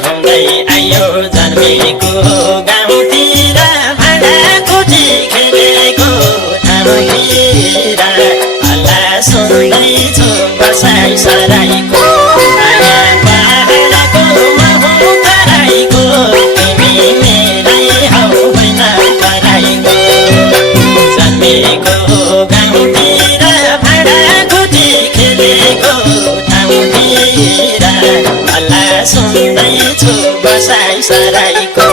घुम्दै आयो जन्मेको गाउँतिर भाँडाकुटी खेलेको ठाउँतिर हल्ला सुन्दैछु बसाइ सराईको माया पहाडको महु तराईको तिमी मेरै हौ होइन पराईको जन्मेको गाउँतिर भाँडाकुटी खेलेको ठाउँतिर हल्ला सुन्दैछु बसाइ सराईको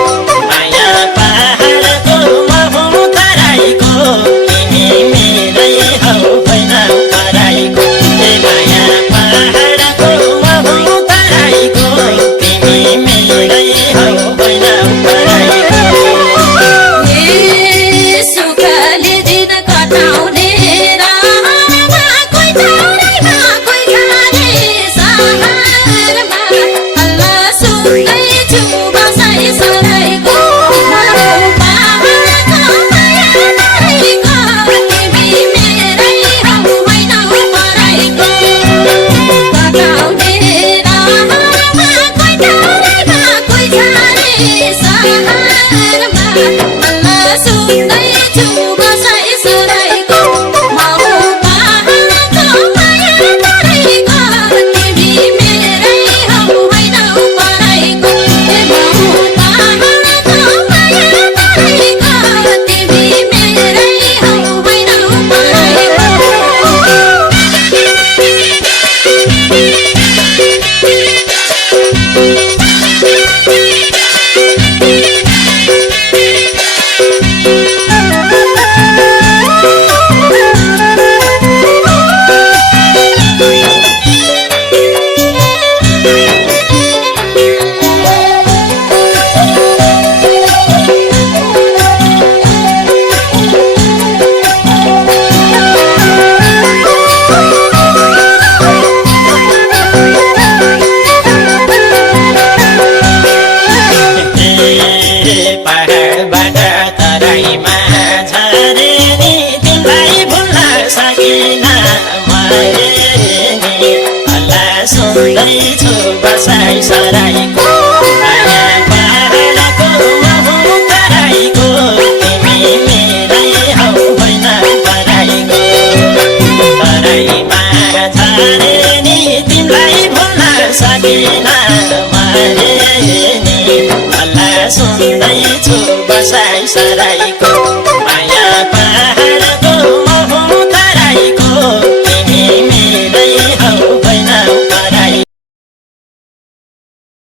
माया पहाडको महु तराईको तिमी मेरै हौ होइन पराईको माया पहाडको महु तराईको तिमी मेरै हौ होइन पराईको सुखले दिन कटाउने पहाडबाट तराईमा झरे नि तिमीलाई भुल्न सकिन मैले नि हल्ला सुन्दैछु बसाइ सराईको माया पहाडको महु तराईको तिमी मेरै हौ होइन पराईको तराईमा झरे नि तिमीलाई भुल्न सकिन मैले नि हल्ला सुन्दैछु बसाइ सराईको